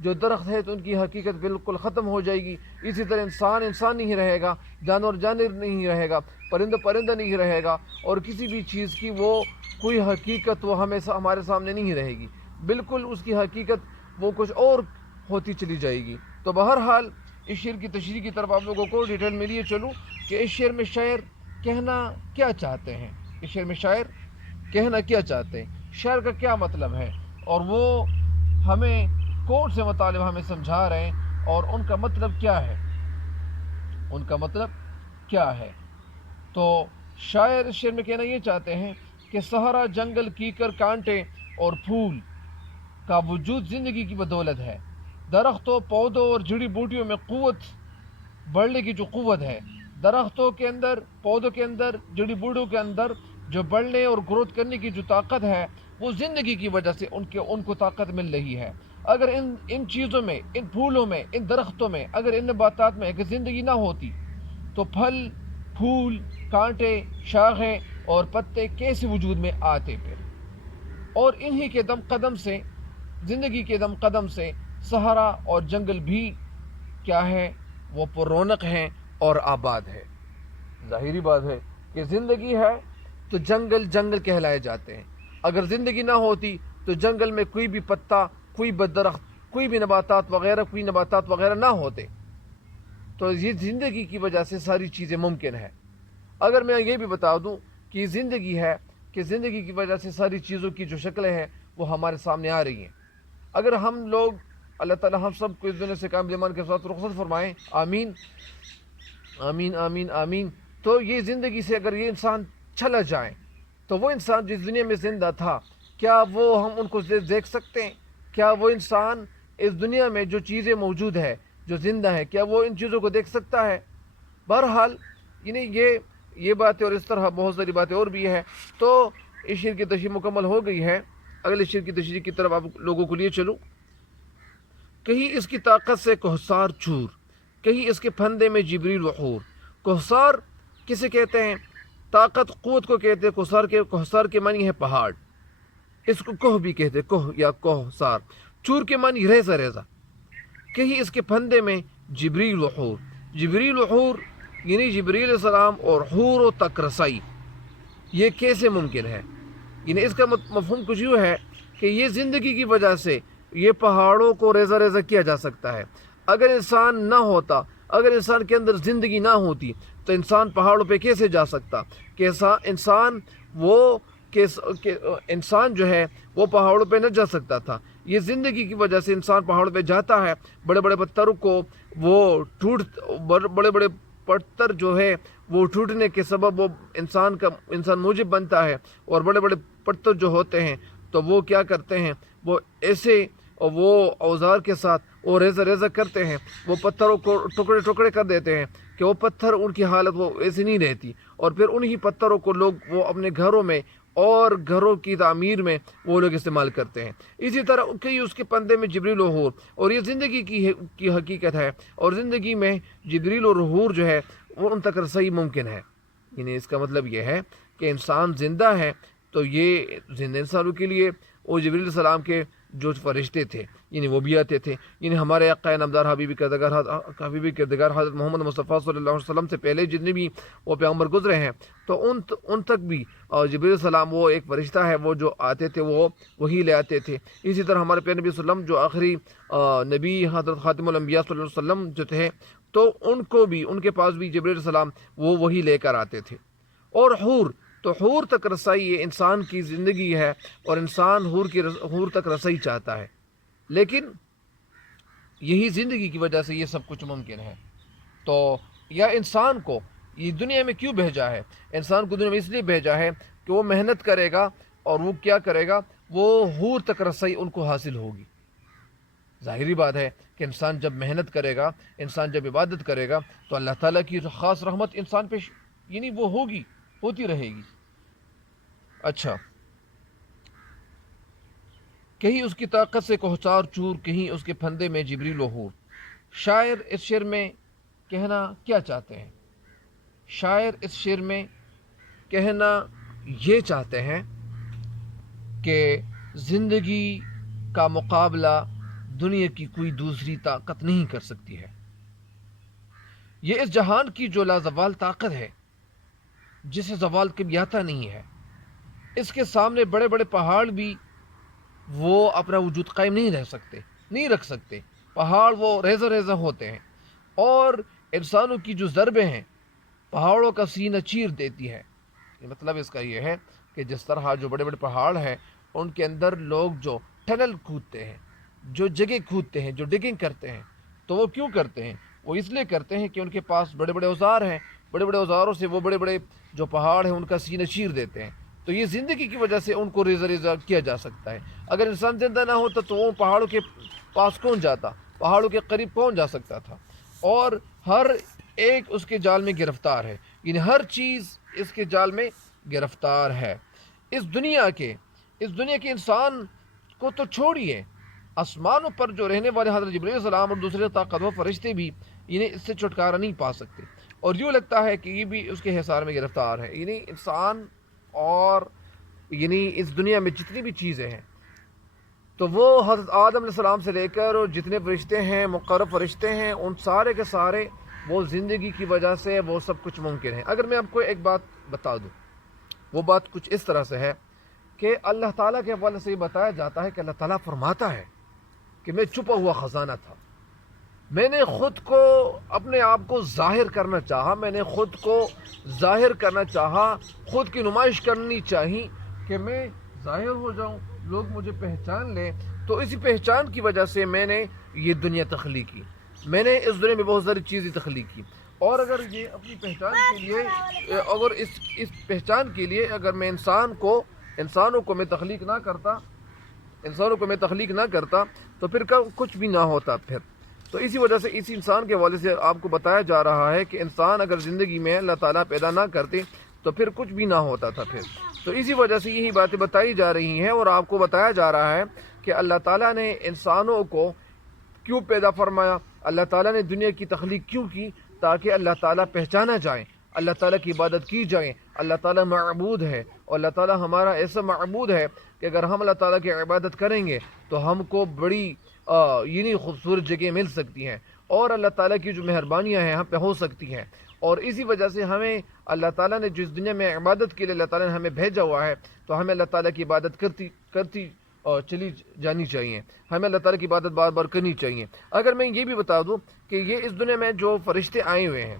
جو درخت ہے تو ان کی حقیقت بالکل ختم ہو جائے گی. اسی طرح انسان انسان نہیں رہے گا، جانور جانور نہیں رہے گا، پرندہ پرندہ نہیں رہے گا، اور کسی بھی چیز کی وہ کوئی حقیقت وہ ہمارے سامنے نہیں رہے گی. بالکل اس کی حقیقت وہ کچھ اور ہوتی چلی جائے گی. تو بہرحال اس شعر کی تشریح کی طرف آپ لوگوں کو ڈیٹیل میں لیے چلوں کہ اس شعر میں شاعر کہنا کیا چاہتے ہیں. اس شعر میں شاعر کہنا کیا چاہتے ہیں، شعر کا کیا مطلب ہے، اور وہ ہمیں کون سے مطالب ہمیں سمجھا رہے ہیں، اور ان کا مطلب کیا ہے. ان کا مطلب کیا ہے؟ تو شاعر اس شعر میں کہنا یہ چاہتے ہیں کہ صحرا، جنگل، کیکر، کانٹے اور پھول کا وجود زندگی کی بدولت ہے. درختوں، پودوں اور جڑی بوٹیوں میں قوت بڑھنے کی جو قوت ہے، درختوں کے اندر، پودوں کے اندر، جڑی بوٹیوں کے اندر جو بڑھنے اور گروتھ کرنے کی جو طاقت ہے، وہ زندگی کی وجہ سے ان کو طاقت مل رہی ہے. اگر ان چیزوں میں، ان پھولوں میں، ان درختوں میں، اگر ان نباتات میں اگر زندگی نہ ہوتی تو پھل، پھول، کانٹے، شاخیں اور پتے کیسے وجود میں آتے پھر؟ اور انہی کے دم قدم سے، زندگی کے دم قدم سے صحرا اور جنگل بھی کیا ہے؟ وہ پر رونق ہیں اور آباد ہے. ظاہری بات ہے کہ زندگی ہے تو جنگل جنگل کہلائے جاتے ہیں. اگر زندگی نہ ہوتی تو جنگل میں کوئی بھی پتا، کوئی بھی درخت، کوئی بھی نباتات وغیرہ نہ ہوتے. تو یہ زندگی کی وجہ سے ساری چیزیں ممکن ہے. اگر میں یہ بھی بتا دوں کہ زندگی ہے، کہ زندگی کی وجہ سے ساری چیزوں کی جو شکلیں ہیں وہ ہمارے سامنے آ رہی ہیں. اگر ہم لوگ، اللہ تعالیٰ ہم سب کو اس دنیا سے کامل ایمان کے ساتھ رخصت فرمائیں، آمین آمین آمین آمین. تو یہ زندگی سے اگر یہ انسان چلا جائے تو وہ انسان جس دنیا میں زندہ تھا، کیا وہ ہم ان کو دیکھ سکتے ہیں؟ کیا وہ انسان اس دنیا میں جو چیزیں موجود ہے، جو زندہ ہے، کیا وہ ان چیزوں کو دیکھ سکتا ہے؟ بہرحال یعنی یہ باتیں اور اس طرح بہت ساری باتیں اور بھی ہیں. تو اس شعر کی تشریح مکمل ہو گئی ہے. اگلے شعر کی تشریح کی طرف آپ لوگوں کو لیے چلوں. کہیں اس کی طاقت سے کوہسار چور، کہیں اس کے پھندے میں جبریل وحور. کوہسار کسے کہتے ہیں؟ طاقت، قوت کو کہتے ہیں. کوہسار کے معنی ہے پہاڑ، اس کو کوہ بھی کہتے ہیں، کوہ یا کوہسار. چور کے معنی ریزہ ریزہ. کہیں اس کے پھندے میں جبریل وحور. جبریل وحور یعنی جبریل علیہ السلام اور حور و تک رسائی. یہ کیسے ممکن ہے؟ یعنی اس کا مفہوم کچھ یوں ہے کہ یہ زندگی کی وجہ سے یہ پہاڑوں کو ریزہ ریزہ کیا جا سکتا ہے. اگر انسان نہ ہوتا، اگر انسان کے اندر زندگی نہ ہوتی تو انسان پہاڑوں پہ کیسے جا سکتا؟ کہ انسان جو ہے وہ پہاڑوں پہ نہ جا سکتا تھا. یہ زندگی کی وجہ سے انسان پہاڑوں پہ جاتا ہے. بڑے بڑے پتھروں کو وہ بڑے بڑے پتھر جو ہے وہ ٹوٹنے کے سبب وہ انسان موجب بنتا ہے. اور بڑے بڑے پتھر جو ہوتے ہیں تو وہ کیا کرتے ہیں؟ وہ ایسے وہ اوزار کے ساتھ وہ ریزہ ریزہ کرتے ہیں، وہ پتھروں کو ٹکڑے ٹکڑے کر دیتے ہیں کہ وہ پتھر، ان کی حالت وہ ایسی نہیں رہتی. اور پھر انہی پتھروں کو لوگ وہ اپنے گھروں میں اور گھروں کی تعمیر میں وہ لوگ استعمال کرتے ہیں. اسی طرح کئی اس کے پندے میں جبریل و حور. اور یہ زندگی کی حقیقت ہے، اور زندگی میں جبریل اور حور جو ہے وہ ان تک رسائی ممکن ہے. یعنی اس کا مطلب یہ ہے کہ انسان زندہ ہے تو یہ زندہ انسانوں کے لیے وہ جبریل علیہ السلام کے جو فرشتے تھے یعنی وہ بھی آتے تھے. یعنی ہمارے آقا نامدار حبیبی کردگار حضرت محمد مصطفیٰ صلی اللہ علیہ وسلم سے پہلے جتنے بھی وہ پیغمبر گزرے ہیں تو ان تک بھی جبریل علیہ السلام وہ ایک فرشتہ ہے، وہ جو آتے تھے وہ وہی لے آتے تھے. اسی طرح ہمارے پیارے نبی صلی اللہ علیہ وسلم جو آخری نبی حضرت خاتم الانبیاء صلی اللہ علیہ وسلم جو تھے تو ان کے پاس بھی جبریل علیہ السلام وہ وہی لے کر آتے تھے. اور حور، تو حور تک رسائی یہ انسان کی زندگی ہے، اور انسان حور تک رسائی چاہتا ہے. لیکن یہی زندگی کی وجہ سے یہ سب کچھ ممکن ہے. تو یا انسان کو یہ دنیا میں کیوں بھیجا ہے؟ انسان کو دنیا میں اس لیے بھیجا ہے کہ وہ محنت کرے گا، اور وہ کیا کرے گا؟ وہ حور تک رسائی ان کو حاصل ہوگی. ظاہری بات ہے کہ انسان جب محنت کرے گا، انسان جب عبادت کرے گا تو اللہ تعالیٰ کی خاص رحمت انسان پہ یعنی وہ ہوتی رہے گی. اچھا، کہیں اس کی طاقت سے کوہسار چور، کہیں اس کے پھندے میں جبریل و حور. شاعر اس شعر میں کہنا کیا چاہتے ہیں؟ شاعر اس شعر میں کہنا یہ چاہتے ہیں کہ زندگی کا مقابلہ دنیا کی کوئی دوسری طاقت نہیں کر سکتی ہے۔ یہ اس جہان کی جو لازوال طاقت ہے، جسے زوال کبھی آتا نہیں ہے، اس کے سامنے بڑے بڑے پہاڑ بھی وہ اپنا وجود قائم نہیں رکھ سکتے۔ پہاڑ وہ ریزہ ریزہ ہوتے ہیں، اور انسانوں کی جو ضربیں ہیں پہاڑوں کا سینہ چیر دیتی ہے۔ مطلب اس کا یہ ہے کہ جس طرح جو بڑے بڑے پہاڑ ہیں ان کے اندر لوگ جو ٹنل کھودتے ہیں، جو جگہ کھودتے ہیں، جو ڈگنگ کرتے ہیں، تو وہ کیوں کرتے ہیں؟ وہ اس لیے کرتے ہیں کہ ان کے پاس بڑے بڑے اوزار ہیں، بڑے بڑے اوزاروں سے وہ بڑے بڑے جو پہاڑ ہیں ان کا سینہ چیر دیتے ہیں۔ تو یہ زندگی کی وجہ سے ان کو ریزہ ریزہ کیا جا سکتا ہے۔ اگر انسان زندہ نہ ہوتا تو وہ پہاڑوں کے پاس کون جاتا، پہاڑوں کے قریب کون جا سکتا تھا؟ اور ہر ایک اس کے جال میں گرفتار ہے، یعنی ہر چیز اس کے جال میں گرفتار ہے۔ اس دنیا کے انسان کو تو چھوڑیے، آسمانوں پر جو رہنے والے حضرت جبرائیل علیہ السلام اور دوسرے طاقتور فرشتے بھی اس سے چھٹکارا نہیں پا سکتے، اور یوں لگتا ہے کہ یہ بھی اس کے حصار میں گرفتار ہے۔ انسان اور اس دنیا میں جتنی بھی چیزیں ہیں، تو وہ حضرت آدم علیہ السلام سے لے کر اور جتنے فرشتے ہیں، مقرب فرشتے ہیں، ان سارے کے سارے وہ زندگی کی وجہ سے وہ سب کچھ ممکن ہے۔ اگر میں آپ کو ایک بات بتا دوں، وہ بات کچھ اس طرح سے ہے کہ اللہ تعالیٰ کے حوالے سے یہ بتایا جاتا ہے کہ اللہ تعالیٰ فرماتا ہے کہ میں چھپا ہوا خزانہ تھا، میں نے خود کو اپنے آپ کو ظاہر کرنا چاہا، میں نے خود کو ظاہر کرنا چاہا، خود کی نمائش کرنی چاہی کہ میں ظاہر ہو جاؤں، لوگ مجھے پہچان لیں۔ تو اسی پہچان کی وجہ سے میں نے یہ دنیا تخلیق کی، میں نے اس دنیا میں بہت ساری چیزیں تخلیق کی۔ اور اگر یہ اپنی پہچان کے لیے، اگر اس پہچان کے لیے اگر میں انسانوں کو میں تخلیق نہ کرتا تو پھر کچھ بھی نہ ہوتا پھر۔ تو اسی وجہ سے اسی انسان کے حوالے سے آپ کو بتایا جا رہا ہے کہ انسان اگر زندگی میں اللہ تعالیٰ پیدا نہ کرتے تو پھر کچھ بھی نہ ہوتا تھا پھر۔ تو اسی وجہ سے یہی باتیں بتائی جا رہی ہیں، اور آپ کو بتایا جا رہا ہے کہ اللہ تعالیٰ نے انسانوں کو کیوں پیدا فرمایا، اللہ تعالیٰ نے دنیا کی تخلیق کیوں کی، تاکہ اللہ تعالیٰ پہچانا جائے، اللہ تعالیٰ کی عبادت کی جائے۔ اللہ تعالیٰ معبود ہے، اور اللہ تعالیٰ ہمارا ایسا معبود ہے کہ اگر ہم اللہ تعالیٰ کی عبادت کریں گے تو ہم کو بڑی خوبصورت جگہ مل سکتی ہیں، اور اللہ تعالیٰ کی جو مہربانیاں ہیں ہم پہ ہو سکتی ہیں۔ اور اسی وجہ سے ہمیں اللہ تعالیٰ نے جس دنیا میں عبادت کے لیے اللہ تعالیٰ نے ہمیں بھیجا ہوا ہے، تو ہمیں اللہ تعالیٰ کی عبادت کرتی چلی جانی چاہیے، ہمیں اللہ تعالیٰ کی عبادت بار بار کرنی چاہیے۔ اگر میں یہ بھی بتا دوں کہ یہ اس دنیا میں جو فرشتے آئے ہوئے ہیں،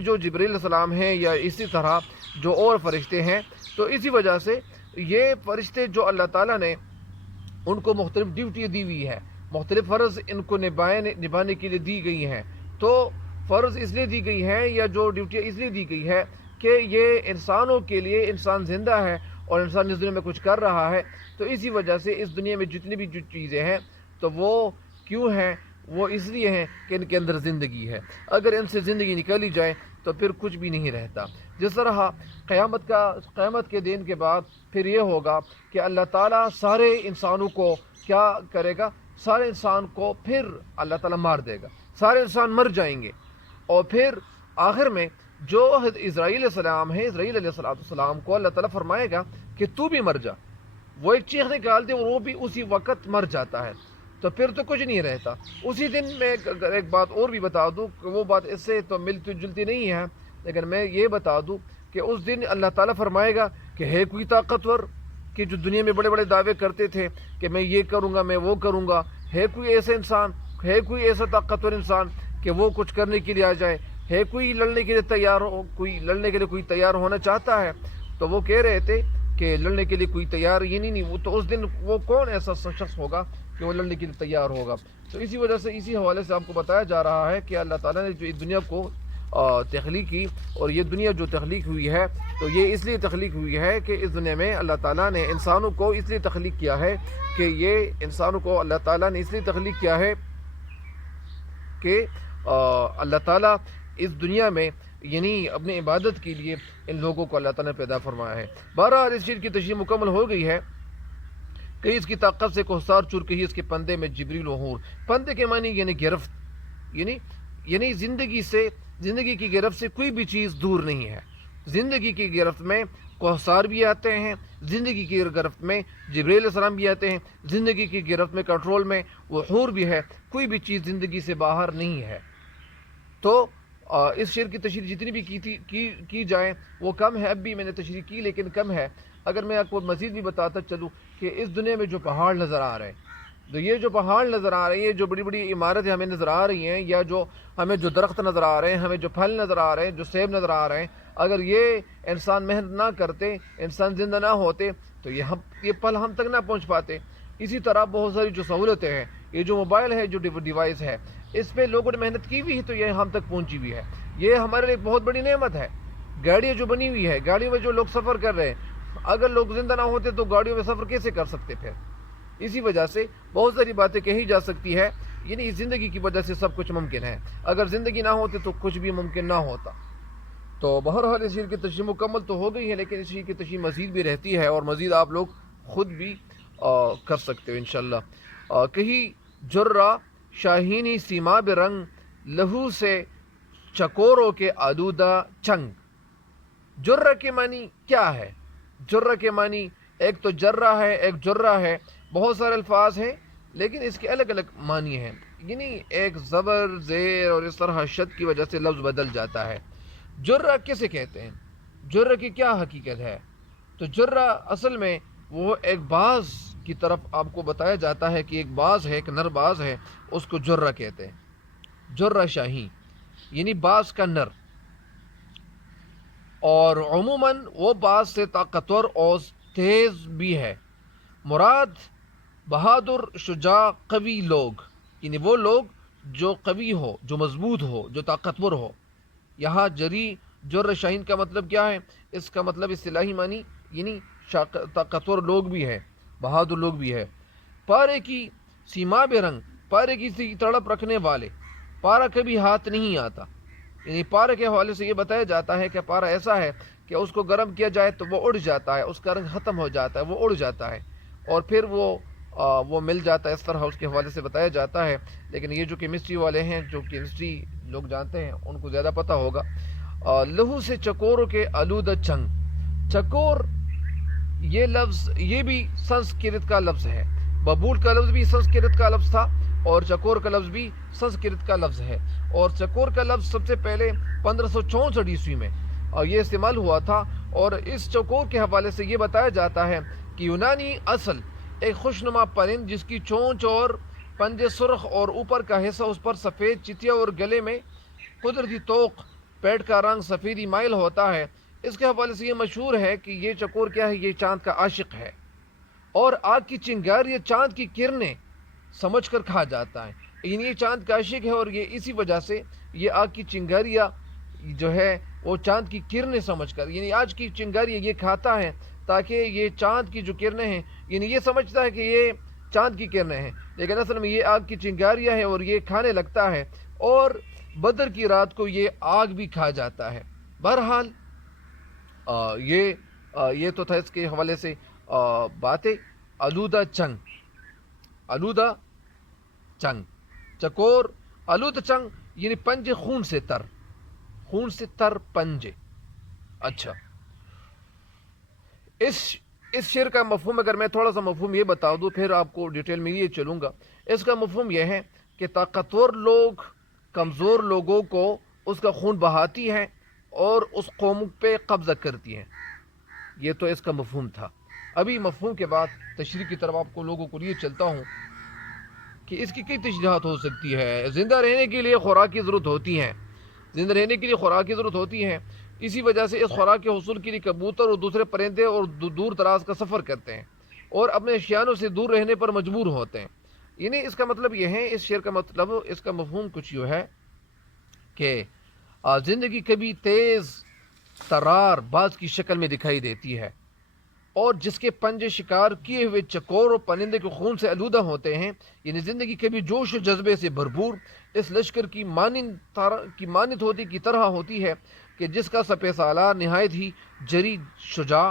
جو جبرائیل علیہ السلام ہیں یا اسی طرح جو اور فرشتے ہیں، تو اسی وجہ سے یہ فرشتے جو اللہ تعالیٰ نے ان کو مختلف ڈیوٹیاں دی ہوئی ہے، مختلف فرض ان کو نبھانے کے لیے دی گئی ہیں۔ تو فرض اس لیے دی گئی ہے یا جو ڈیوٹیاں اس لیے دی گئی ہے کہ یہ انسانوں کے لیے، انسان زندہ ہے اور انسان اس دنیا میں کچھ کر رہا ہے، تو اسی وجہ سے اس دنیا میں جتنی بھی جو چیزیں ہیں تو وہ کیوں ہیں؟ وہ اس لیے ہیں کہ ان کے اندر زندگی ہے۔ اگر ان سے زندگی نکالی جائے تو پھر کچھ بھی نہیں رہتا۔ جس طرح قیامت کے دن کے بعد پھر یہ ہوگا کہ اللہ تعالیٰ سارے انسانوں کو کیا کرے گا؟ سارے انسان کو پھر اللہ تعالیٰ مار دے گا، سارے انسان مر جائیں گے، اور پھر آخر میں جو اسرائیل علیہ السلام کو اللہ تعالیٰ فرمائے گا کہ تو بھی مر جا، وہ ایک چیخ نکال دے اور وہ بھی اسی وقت مر جاتا ہے، تو پھر تو کچھ نہیں رہتا۔ اسی دن میں ایک بات اور بھی بتا دوں کہ وہ بات اس سے تو ملتی جلتی نہیں ہے، لیکن میں یہ بتا دوں کہ اس دن اللہ تعالیٰ فرمائے گا کہ ہے کوئی طاقتور کہ جو دنیا میں بڑے بڑے دعوے کرتے تھے کہ میں یہ کروں گا، میں وہ کروں گا، ہے کوئی ایسا انسان، ہے کوئی ایسا طاقتور انسان کہ وہ کچھ کرنے کے لیے آ جائے، ہے کوئی لڑنے کے لیے کوئی تیار ہونا چاہتا ہے؟ تو وہ کہہ رہے تھے کہ لڑنے کے لیے کوئی تیار ہی نہیں، وہ تو اس دن وہ کون ایسا شخص ہوگا کہ وہ لڑنے کے لیے تیار ہوگا؟ تو اسی وجہ سے اسی حوالے سے آپ کو بتایا جا رہا ہے کہ اللہ تعالیٰ نے جو اس دنیا کو تخلیق کی، اور یہ دنیا جو تخلیق ہوئی ہے تو یہ اس لیے تخلیق ہوئی ہے کہ اس دنیا میں اللہ تعالیٰ نے انسانوں کو اس لیے تخلیق کیا ہے کہ یہ انسانوں کو اللہ تعالیٰ نے اس لیے تخلیق کیا ہے کہ اللہ تعالیٰ اس دنیا میں اپنی عبادت کے لیے ان لوگوں کو اللہ تعالیٰ نے پیدا فرمایا ہے۔ بہرحال اس چیز کی تشریح مکمل ہو گئی ہے کہ اس کی طاقت سے کوہسار چور کہی، اس کے پندے میں جبریل و حور۔ پندے کے معنی گرفت، زندگی کی گرفت سے کوئی بھی چیز دور نہیں ہے، زندگی کی گرفت میں کوثار بھی آتے ہیں، زندگی کی گرفت میں جبرائیل علیہ السلام بھی آتے ہیں، زندگی کی گرفت میں کنٹرول میں وہ حور بھی ہے، کوئی بھی چیز زندگی سے باہر نہیں ہے۔ تو اس شعر کی تشریح جتنی بھی کی جائیں وہ کم ہے، اب بھی میں نے تشریح کی لیکن کم ہے۔ اگر میں آپ کو مزید بھی بتاتا چلوں کہ اس دنیا میں جو پہاڑ نظر آ رہے ہیں، تو یہ جو پہاڑ نظر آ رہے ہیں، یہ جو بڑی بڑی عمارتیں ہمیں نظر آ رہی ہیں، یا جو ہمیں جو درخت نظر آ رہے ہیں، ہمیں جو پھل نظر آ رہے ہیں، جو سیب نظر آ رہے ہیں، اگر یہ انسان محنت نہ کرتے، انسان زندہ نہ ہوتے تو یہ پھل ہم تک نہ پہنچ پاتے۔ اسی طرح بہت ساری جو سہولتیں ہیں، یہ جو موبائل ہے، جو ڈیوائس ہے، اس پہ لوگوں نے محنت کی بھی ہے تو یہ ہم تک پہنچی بھی ہے۔ یہ ہمارے لیے بہت بڑی نعمت ہے۔ گاڑیاں جو بنی ہوئی ہے، گاڑیوں میں جو لوگ سفر کر رہے ہیں، اگر لوگ زندہ نہ ہوتے تو گاڑیوں میں سفر کیسے کر سکتے پھر؟ اسی وجہ سے بہت ساری باتیں کہی جا سکتی ہے، یعنی زندگی کی وجہ سے سب کچھ ممکن ہے، اگر زندگی نہ ہوتی تو کچھ بھی ممکن نہ ہوتا۔ تو بہرحال اس شعر کی تشریح مکمل تو ہو گئی ہے، لیکن اس شعر کی تشریح مزید بھی رہتی ہے اور مزید آپ لوگ خود بھی کر سکتے ہو انشاءاللہ۔ کہی جرہ شاہینی سیما برنگ، لہو سے چکوروں کے آلودہ چنگ۔ جرہ کے معنی کیا ہے؟ جرہ کے معنی ایک تو جرہ ہے، ایک جرہ ہے، بہت سارے الفاظ ہیں لیکن اس کے الگ الگ معنی ہیں، یعنی ایک زبر زیر اور اس طرح شد کی وجہ سے لفظ بدل جاتا ہے۔ جرہ کسے کہتے ہیں؟ جرہ کی کیا حقیقت ہے؟ تو جرہ اصل میں وہ ایک باز کی طرف آپ کو بتایا جاتا ہے کہ ایک باز ہے، ایک نر باز ہے، اس کو جرہ کہتے ہیں۔ جرہ شاہین یعنی باز کا نر، اور عموماً وہ باز سے طاقتور اور تیز بھی ہے۔ مراد بہادر، شجاع، قوی لوگ، یعنی وہ لوگ جو قوی ہو، جو مضبوط ہو، جو طاقتور ہو۔ یہاں جرہ شاہین کا مطلب کیا ہے؟ اس کا مطلب اصطلاحی معنی یعنی طاقتور لوگ بھی ہے، بہادر لوگ بھی ہے۔ پارے کی سیما بے رنگ، پارے کی سی تڑپ رکھنے والے، پارا کبھی ہاتھ نہیں آتا، یعنی پارے کے حوالے سے یہ بتایا جاتا ہے کہ پارا ایسا ہے کہ اس کو گرم کیا جائے تو وہ اڑ جاتا ہے، اس کا رنگ ختم ہو جاتا ہے، وہ اڑ جاتا ہے اور پھر وہ مل جاتا ہے، اس طرح اس کے حوالے سے بتایا جاتا ہے۔ لیکن یہ جو کیمسٹری والے ہیں، جو کیمسٹری لوگ جانتے ہیں، ان کو زیادہ پتہ ہوگا۔ لہو سے چکوروں کے آلودہ چنگ، چکور یہ لفظ یہ بھی سنسکرت کا لفظ ہے، ببول کا لفظ بھی سنسکرت کا لفظ تھا اور چکور کا لفظ بھی سنسکرت کا لفظ ہے، اور چکور کا لفظ سب سے پہلے 1564 عیسوی میں یہ استعمال ہوا تھا، اور اس چکور کے حوالے سے یہ بتایا جاتا ہے کہ یونانی اصل ایک خوشنما پرند جس کی چونچ اور پنجے سرخ اور اوپر کا حصہ اس پر سفید چتیا اور گلے میں قدرتی توق، پیٹ کا رنگ سفیدی مائل ہوتا ہے، اس کے حوالے سے یہ مشہور ہے کہ یہ چکور کیا ہے؟ یہ چاند کا عاشق ہے، اور آگ کی چنگاری یا چاند کی کرنیں سمجھ کر کھا جاتا ہے، یعنی یہ چاند کا عاشق ہے اور یہ اسی وجہ سے یہ آگ کی چنگاریاں جو ہے وہ چاند کی کرنیں سمجھ کر، یعنی آج کی چنگاریاں یہ کھاتا ہے تاکہ یہ چاند کی جو کرنیں ہیں، یعنی یہ سمجھتا ہے کہ یہ چاند کی کرنیں ہیں لیکن اصل میں یہ آگ کی چنگاریاں ہیں اور یہ کھانے لگتا ہے، اور بدر کی رات کو یہ آگ بھی کھا جاتا ہے۔ بہرحال یہ تو تھا اس کے حوالے سے باتیں۔ آلودہ چنگ، آلودہ چنگ، چکور، آلودہ چنگ یعنی پنجے خون سے تر، خون سے تر پنجے۔ اچھا، اس شعر کا مفہوم اگر میں تھوڑا سا مفہوم یہ بتا دوں، پھر آپ کو ڈیٹیل میں یہ چلوں گا۔ اس کا مفہوم یہ ہے کہ طاقتور لوگ کمزور لوگوں کو اس کا خون بہاتی ہیں اور اس قوم پہ قبضہ کرتی ہیں، یہ تو اس کا مفہوم تھا۔ ابھی مفہوم کے بعد تشریح کی طرف آپ کو لوگوں کو لیے چلتا ہوں کہ اس کی کئی تشریحات ہو سکتی ہے۔ زندہ رہنے کے لیے خوراک کی ضرورت ہوتی ہے، زندہ رہنے کے لیے خوراک کی ضرورت ہوتی ہے، اسی وجہ سے اس خوراک کے حصول کے لیے کبوتر اور دوسرے پرندے اور دور دراز کا سفر کرتے ہیں اور اپنے اشیانوں سے دور رہنے پر مجبور ہوتے ہیں۔ یعنی اس کا مطلب یہ ہے، اس شعر کا مطلب، اس کا مفہوم کچھ یوں ہے کہ زندگی کبھی تیز ترار باز کی شکل میں دکھائی دیتی ہے، اور جس کے پنجے شکار کیے ہوئے چکور اور پرندے کے خون سے آلودہ ہوتے ہیں، یعنی زندگی کبھی جوش و جذبے سے بھرپور اس لشکر کی مانند ہوتی کی طرح ہوتی ہے کہ جس کا سپہ سالار نہایت ہی جری، شجاع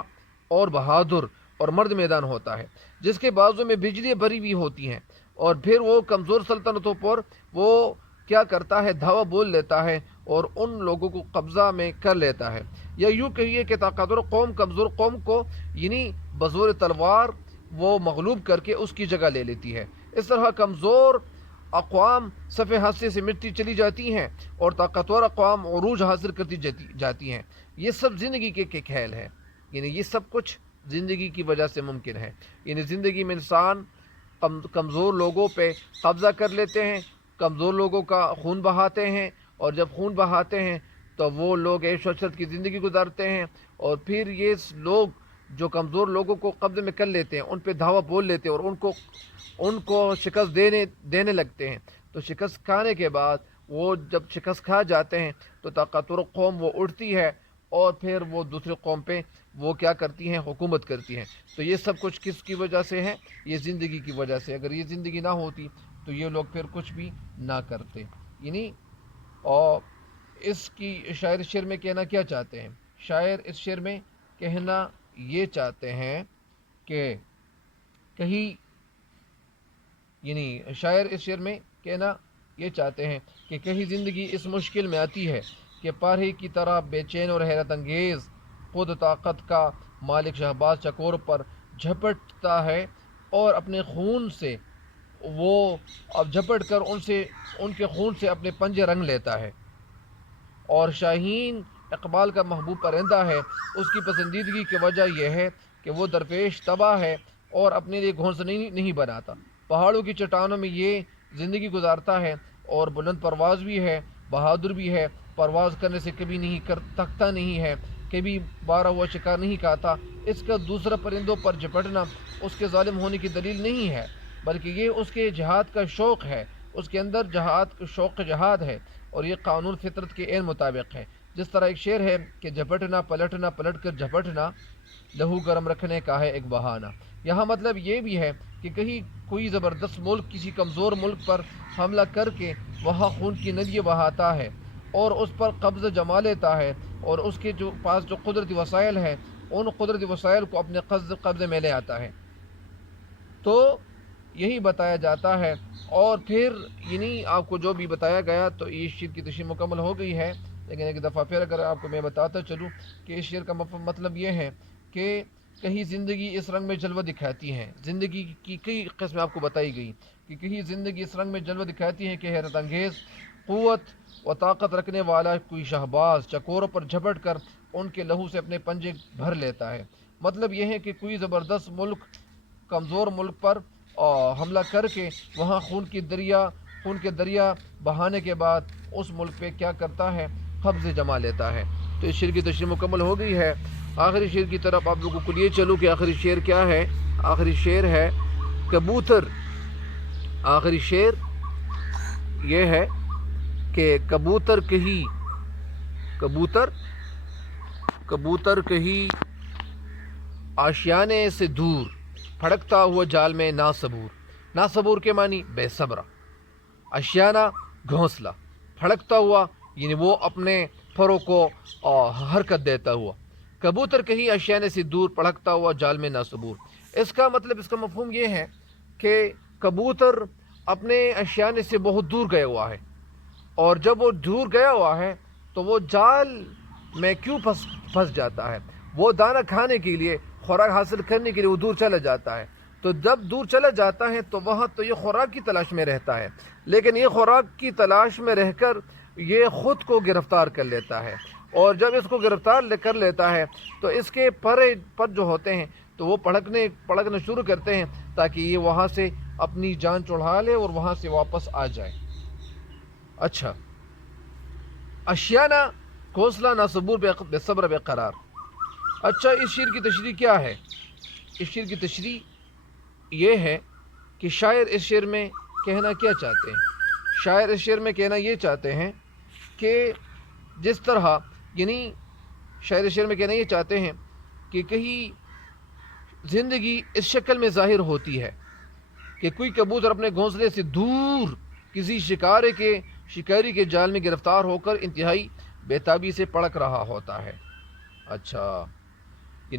اور بہادر اور مرد میدان ہوتا ہے، جس کے بازو میں بجلیاں بھری ہوئی ہوتی ہیں، اور پھر وہ کمزور سلطنتوں پر وہ کیا کرتا ہے؟ دھاوا بول لیتا ہے اور ان لوگوں کو قبضہ میں کر لیتا ہے، یا یوں کہیے کہ طاقتور قوم کمزور قوم کو یعنی بزور تلوار وہ مغلوب کر کے اس کی جگہ لے لیتی ہے۔ اس طرح کمزور اقوام صفحے ہستے سے مٹتی چلی جاتی ہیں اور طاقتور اقوام عروج حاصل کرتی جاتی ہیں۔ یہ سب زندگی کے کھیل ہے، یعنی یہ سب کچھ زندگی کی وجہ سے ممکن ہے۔ یعنی زندگی میں انسان کمزور لوگوں پہ قبضہ کر لیتے ہیں، کمزور لوگوں کا خون بہاتے ہیں، اور جب خون بہاتے ہیں تو وہ لوگ عیش و عشرت کی زندگی گزارتے ہیں، اور پھر یہ لوگ جو کمزور لوگوں کو قبضے میں کر لیتے ہیں ان پہ دھاوا بول لیتے ہیں اور ان کو شکست دینے لگتے ہیں۔ تو شکست کھانے کے بعد وہ جب شکست کھا جاتے ہیں تو طاقتور قوم وہ اٹھتی ہے اور پھر وہ دوسری قوم پہ وہ کیا کرتی ہیں، حکومت کرتی ہیں۔ تو یہ سب کچھ کس کی وجہ سے ہے؟ یہ زندگی کی وجہ سے۔ اگر یہ زندگی نہ ہوتی تو یہ لوگ پھر کچھ بھی نہ کرتے۔ یعنی اور اس کی شاعر اس شعر میں کہنا کیا چاہتے ہیں؟ شاعر اس شعر میں کہنا یہ چاہتے ہیں کہ شاعر اس شعر میں کہنا یہ چاہتے ہیں کہ کہیں زندگی اس مشکل میں آتی ہے کہ پارہی کی طرح بے چین اور حیرت انگیز خود طاقت کا مالک شہباز چکور پر جھپٹتا ہے اور اپنے خون سے وہ اب جھپٹ کر ان کے خون سے اپنے پنجے رنگ لیتا ہے، اور شاہین اقبال کا محبوب پرندہ ہے۔ اس کی پسندیدگی کی وجہ یہ ہے کہ وہ درپیش تباہ ہے اور اپنے لیے گھونسلہ نہیں بناتا، پہاڑوں کی چٹانوں میں یہ زندگی گزارتا ہے اور بلند پرواز بھی ہے، بہادر بھی ہے، پرواز کرنے سے کبھی تھکتا نہیں ہے، کبھی بارہ ہوا شکار نہیں کھاتا۔ اس کا دوسرا پرندوں پر جھپٹنا اس کے ظالم ہونے کی دلیل نہیں ہے، بلکہ یہ اس کے جہاد کا شوق ہے، اس کے اندر شوق جہاد ہے، اور یہ قانون فطرت کے عین مطابق ہے۔ جس طرح ایک شعر ہے کہ جھپٹنا پلٹنا پلٹ کر جھپٹنا لہو گرم رکھنے کا ہے ایک بہانہ۔ یہاں مطلب یہ بھی ہے کہ کہیں کوئی زبردست ملک کسی کمزور ملک پر حملہ کر کے وہاں خون کی ندی بہاتا ہے اور اس پر قبضہ جما لیتا ہے، اور اس کے پاس جو قدرتی وسائل ہیں ان قدرتی وسائل کو اپنے قبضے میں لے آتا ہے۔ تو یہی بتایا جاتا ہے، اور پھر یعنی آپ کو جو بھی بتایا گیا تو اس شعر کی تشریح مکمل ہو گئی ہے، لیکن ایک دفعہ پھر اگر آپ کو میں بتاتا چلوں کہ اس شعر کا مطلب یہ ہے کہ کہیں زندگی اس رنگ میں جلوہ دکھاتی ہے۔ زندگی کی کئی قسمیں آپ کو بتائی گئی کہ کہیں زندگی اس رنگ میں جلوہ دکھاتی ہے کہ حیرت انگیز قوت و طاقت رکھنے والا کوئی شہباز چکوروں پر جھپٹ کر ان کے لہو سے اپنے پنجے بھر لیتا ہے۔ مطلب یہ ہے کہ کوئی زبردست ملک کمزور ملک پر حملہ کر کے وہاں خون کے دریا بہانے کے بعد اس ملک پہ کیا کرتا ہے، قبضے جما لیتا ہے۔ تو اس شعر کی تشریح مکمل ہو گئی ہے۔ آخری شعر کی طرف آپ لوگوں کو لیے چلوں کہ آخری شعر کیا ہے۔ آخری شعر ہے کبوتر۔ آخری شعر یہ ہے کہ کبوتر کہیں آشیانے سے دور پھڑکتا ہوا جال میں ناصبور کے معنی بے صبرہ، آشیانہ گھونسلہ، پھڑکتا ہوا یعنی وہ اپنے پروں کو حرکت دیتا ہوا۔ کبوتر کہیں آشیانے سے دور پھڑکتا ہوا جال میں ناصبور، اس کا مفہوم یہ ہے کہ کبوتر اپنے آشیانے سے بہت دور گیا ہوا ہے، اور جب وہ دور گیا ہوا ہے تو وہ جال میں کیوں پھنس جاتا ہے؟ وہ دانہ کھانے کے لیے، خوراک حاصل کرنے کے لیے وہ دور چلا جاتا ہے۔ تو جب دور چلا جاتا ہے تو وہاں تو یہ خوراک کی تلاش میں رہتا ہے، لیکن یہ خوراک کی تلاش میں رہ کر یہ خود کو گرفتار کر لیتا ہے، اور جب اس کو گرفتار کر لیتا ہے تو اس کے پر جو ہوتے ہیں تو وہ پڑکنا شروع کرتے ہیں تاکہ یہ وہاں سے اپنی جان چھڑا لے اور وہاں سے واپس آ جائے۔ اچھا، آشیانہ گھونسلہ ناصبور بے صبر بے قرار۔ اچھا، اس شعر کی تشریح کیا ہے؟ اس شعر کی تشریح یہ ہے کہ شاعر اس شعر میں کہنا کیا چاہتے ہیں۔ شاعر اس شعر میں کہنا یہ چاہتے ہیں کہ جس طرح شاعر اس شعر میں کہنا یہ چاہتے ہیں کہ کہیں زندگی اس شکل میں ظاہر ہوتی ہے کہ کوئی کبوتر اپنے گھونسلے سے دور کسی شکاری کے جال میں گرفتار ہو کر انتہائی بےتابی سے پڑک رہا ہوتا ہے۔ اچھا،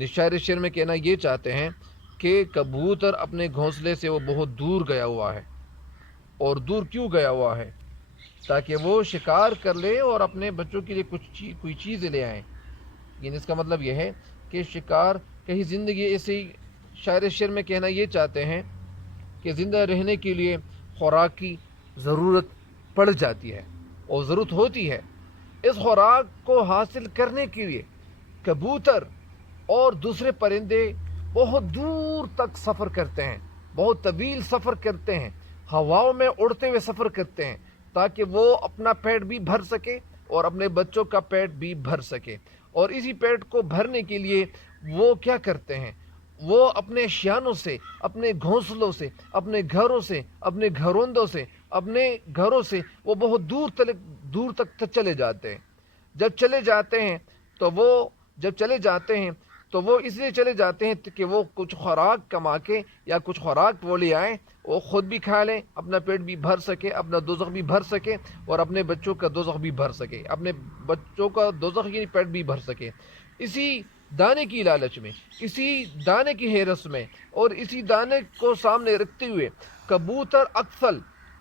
شاعر اس شعر میں کہنا یہ چاہتے ہیں کہ کبوتر اپنے گھونسلے سے وہ بہت دور گیا ہوا ہے، اور دور کیوں گیا ہوا ہے؟ تاکہ وہ شکار کر لے اور اپنے بچوں کے لیے کوئی چیز لے آئیں. یعنی اس کا مطلب یہ ہے کہ شکار کہیں زندگی ایسے ہی شاعر شعر میں کہنا یہ چاہتے ہیں کہ زندہ رہنے کے لیے خوراک کی ضرورت پڑ جاتی ہے اور ضرورت ہوتی ہے. اس خوراک کو حاصل کرنے کے لیے کبوتر اور دوسرے پرندے بہت دور تک سفر کرتے ہیں، بہت طویل سفر کرتے ہیں، ہواؤں میں اڑتے ہوئے سفر کرتے ہیں تاکہ وہ اپنا پیٹ بھی بھر سکے اور اپنے بچوں کا پیٹ بھی بھر سکے. اور اسی پیٹ کو بھرنے کے لیے وہ کیا کرتے ہیں؟ وہ اپنے شانوں سے، اپنے گھونسلوں سے، اپنے گھروں سے، اپنے گھروندوں سے، اپنے گھروں سے وہ بہت دور تک چلے جاتے ہیں. جب چلے جاتے ہیں تو وہ اس لیے چلے جاتے ہیں کہ وہ کچھ خوراک کما کے یا کچھ خوراک وہ لے آئیں، وہ خود بھی کھا لیں، اپنا پیٹ بھی بھر سکے، اپنا دوزخ بھی بھر سکے اور اپنے بچوں کا دوزخ بھی بھر سکے، اپنے بچوں کا دوزخ یعنی پیٹ بھی بھر سکے. اسی دانے کی لالچ میں، اسی دانے کی حیرت میں اور اسی دانے کو سامنے رکھتے ہوئے کبوتر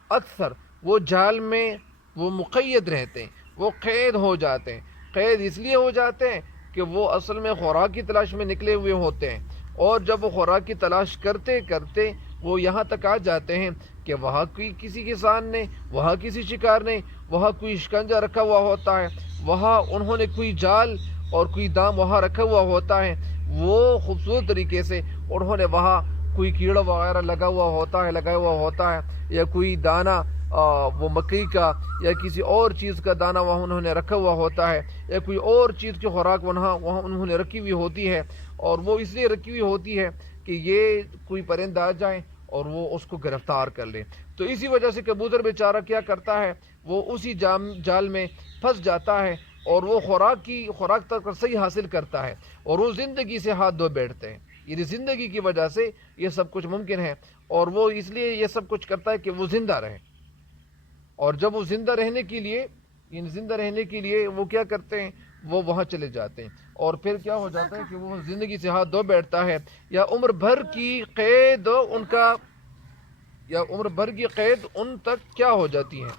اکثر وہ جال میں وہ مقید رہتے ہیں، وہ قید ہو جاتے ہیں. قید اس لیے ہو جاتے ہیں کہ وہ اصل میں خوراک کی تلاش میں نکلے ہوئے ہوتے ہیں، اور جب وہ خوراک کی تلاش کرتے کرتے وہ یہاں تک آ جاتے ہیں کہ وہاں کسی کسان نے، وہاں کسی شکار نے وہاں کوئی شکنجا رکھا ہوا ہوتا ہے، وہاں انہوں نے کوئی جال اور کوئی دام وہاں رکھا ہوا ہوتا ہے، وہ خوبصورت طریقے سے انہوں نے وہاں کوئی کیڑا وغیرہ لگایا ہوا ہوتا ہے یا کوئی دانہ وہ مکئی کا یا کسی اور چیز کا دانہ وہاں انہوں نے رکھا ہوا ہوتا ہے، یا کوئی اور چیز کی خوراک وہاں انہوں نے رکھی ہوئی ہوتی ہے. اور وہ اس لیے رکھی ہوئی ہوتی ہے کہ یہ کوئی پرندہ آ جائیں اور وہ اس کو گرفتار کر لے. تو اسی وجہ سے کبوتر بیچارہ کیا کرتا ہے، وہ اسی جال میں پھنس جاتا ہے اور وہ خوراک تک صحیح حاصل کرتا ہے اور وہ زندگی سے ہاتھ دھو بیٹھتے ہیں. یعنی زندگی کی وجہ سے یہ سب کچھ ممکن ہے، اور وہ اس لیے یہ سب کچھ کرتا ہے کہ وہ زندہ رہے. اور جب وہ زندہ رہنے کے لیے وہ کیا کرتے ہیں، وہ وہاں چلے جاتے ہیں اور پھر کیا ہو جاتا ہے کہ وہ زندگی سے ہاتھ دھو بیٹھتا ہے. یا عمر بھر کی قید ان تک کیا ہو جاتی ہے،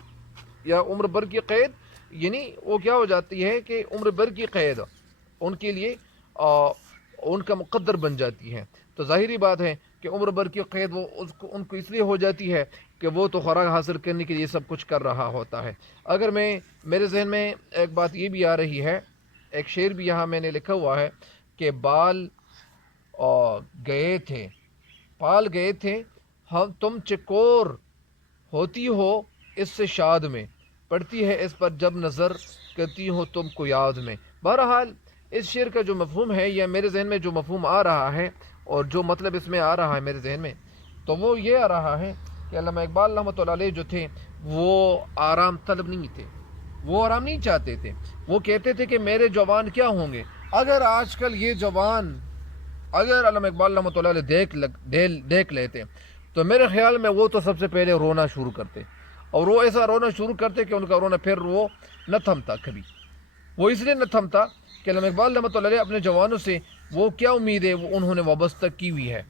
یا عمر بھر کی قید یعنی وہ کیا ہو جاتی ہے کہ عمر بھر کی قید ان کے لیے ان کا مقدر بن جاتی ہے. تو ظاہری بات ہے کہ عمر بھر کی قید ان کو اس لیے ہو جاتی ہے کہ وہ تو خوراک حاصل کرنے کے لیے سب کچھ کر رہا ہوتا ہے. اگر میرے ذہن میں ایک بات یہ بھی آ رہی ہے، ایک شعر بھی یہاں میں نے لکھا ہوا ہے کہ پال گئے تھے ہم تم چکور ہوتی ہو اس سے شاد میں، پڑتی ہے اس پر جب نظر کرتی ہو تم کو یاد میں. بہرحال اس شعر کا جو مفہوم ہے یا میرے ذہن میں جو مفہوم آ رہا ہے اور جو مطلب اس میں آ رہا ہے میرے ذہن میں، تو وہ یہ آ رہا ہے کہ علامہ اقبال رحمۃ اللہ علیہ جو تھے وہ آرام طلب نہیں تھے، وہ آرام نہیں چاہتے تھے. وہ کہتے تھے کہ میرے جوان کیا ہوں گے اگر آج کل یہ جوان اگر علامہ اقبال رحمۃ اللہ علیہ دیکھ لیتے تو میرے خیال میں وہ تو سب سے پہلے رونا شروع کرتے، اور وہ ایسا رونا شروع کرتے کہ ان کا رونا پھر وہ نہ تھمتا کبھی. وہ اس لیے نہ تھمتا کہ علامہ اقبال رحمۃ اللہ علیہ اپنے جوانوں سے وہ کیا امیدیں انہوں نے وابستہ کی ہوئی ہے،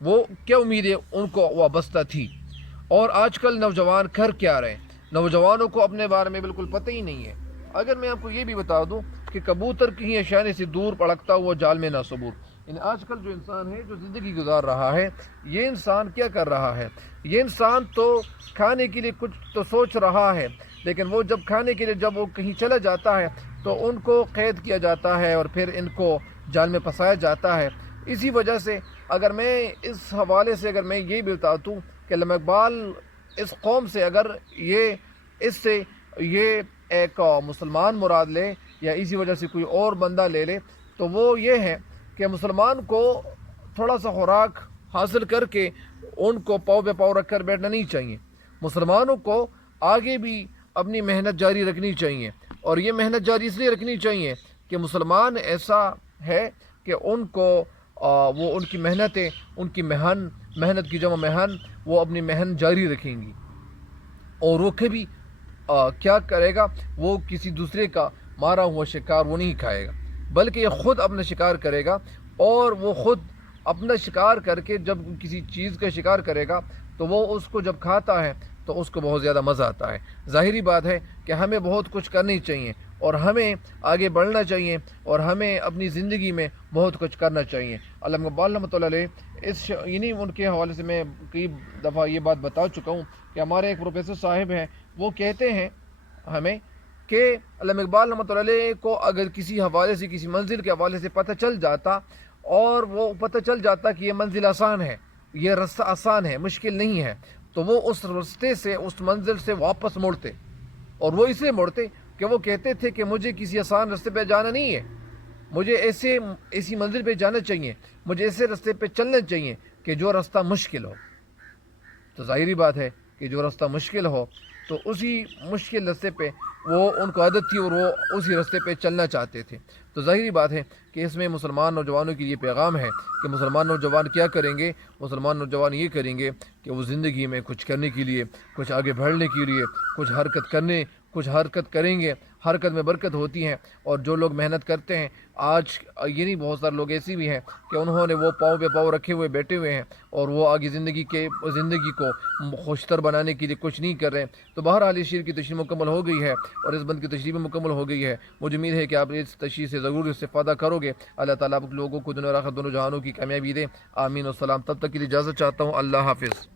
وہ کیا امیدیں ان کو وابستہ تھی. اور آج کل نوجوان کر کیا رہے ہیں، نوجوانوں کو اپنے بارے میں بالکل پتہ ہی نہیں ہے. اگر میں آپ کو یہ بھی بتا دوں کہ کبوتر کہیں اشارے سے دور پڑکتا ہوا جال میں نہ صبور. یعنی آج کل جو انسان ہے جو زندگی گزار رہا ہے، یہ انسان کیا کر رہا ہے، یہ انسان تو کھانے کے لیے کچھ تو سوچ رہا ہے، لیکن وہ جب کھانے کے لیے جب وہ کہیں چلا جاتا ہے تو ان کو قید کیا جاتا ہے اور پھر ان کو جال میں پھنسایا جاتا ہے. اسی وجہ سے اگر میں اس حوالے سے اگر میں یہ بھی بتا دوں کہ علامہ اقبال اس قوم سے اگر اس سے ایک مسلمان مراد لے یا اسی وجہ سے کوئی اور بندہ لے لے، تو وہ یہ ہے کہ مسلمان کو تھوڑا سا خوراک حاصل کر کے ان کو پاؤں پہ پاؤں رکھ کر بیٹھنا نہیں چاہیے. مسلمانوں کو آگے بھی اپنی محنت جاری رکھنی چاہیے، اور یہ محنت جاری اس لیے رکھنی چاہیے کہ مسلمان ایسا ہے کہ ان کو وہ ان کی محنتیں، ان کی محنت کی جمع محن، وہ اپنی محنت جاری رکھیں گی، اور وہ کبھی کیا کرے گا، وہ کسی دوسرے کا مارا ہوا شکار وہ نہیں کھائے گا، بلکہ یہ خود اپنا شکار کرے گا. اور وہ خود اپنا شکار کر کے جب کسی چیز کا شکار کرے گا تو وہ اس کو جب کھاتا ہے تو اس کو بہت زیادہ مزہ آتا ہے۔ ظاہری بات ہے کہ ہمیں بہت کچھ کرنی چاہیے اور ہمیں آگے بڑھنا چاہیے اور ہمیں اپنی زندگی میں بہت کچھ کرنا چاہیے۔ علامہ اقبال رحمۃ اللہ علیہ ان کے حوالے سے میں کئی دفعہ یہ بات بتا چکا ہوں کہ ہمارے ایک پروفیسر صاحب ہیں، وہ کہتے ہیں ہمیں کہ علامہ اقبال رحمۃ اللہ علیہ کو اگر کسی حوالے سے، کسی منزل کے حوالے سے پتہ چل جاتا اور وہ پتہ چل جاتا کہ یہ منزل آسان ہے، یہ رستہ آسان ہے، مشکل نہیں ہے، تو وہ اس رستے سے، اس منزل سے واپس مڑتے۔ اور وہ اس لیے مڑتے کہ وہ کہتے تھے کہ مجھے کسی آسان رستے پہ جانا نہیں ہے، مجھے ایسی منزل پہ جانا چاہیے، مجھے ایسے رستے پہ چلنا چاہیے کہ جو رستہ مشکل ہو۔ تو ظاہری بات ہے کہ جو رستہ مشکل ہو تو اسی مشکل رستے پہ وہ ان کو عادت تھی اور وہ اسی رستے پہ چلنا چاہتے تھے۔ تو ظاہری بات ہے کہ اس میں مسلمان نوجوانوں کے لیے پیغام ہے کہ مسلمان نوجوان کیا کریں گے؟ مسلمان نوجوان یہ کریں گے کہ وہ زندگی میں کچھ کرنے کے لیے، کچھ آگے بڑھنے کے لیے کچھ حرکت کریں گے۔ حرکت میں برکت ہوتی ہے، اور جو لوگ محنت کرتے ہیں، آج یہ نہیں، بہت سارے لوگ ایسے بھی ہیں کہ انہوں نے وہ پاؤں پہ پاؤں رکھے ہوئے بیٹھے ہوئے ہیں اور وہ آگے زندگی کو خوشتر بنانے کے لیے کچھ نہیں کر رہے۔ تو بہرحال اس شعر کی تشریح مکمل ہو گئی ہے اور اس بند کی تشریح بھی مکمل ہو گئی ہے۔ مجھے امید ہے کہ آپ اس تشریح سے ضرور استفادہ کرو گے۔ اللہ تعالیٰ آپ لوگوں کو دنیا اور آخرت دونوں جہانوں کی کامیابی دے، آمین والسلام۔ تب تک کے لیے اجازت چاہتا ہوں، اللہ حافظ۔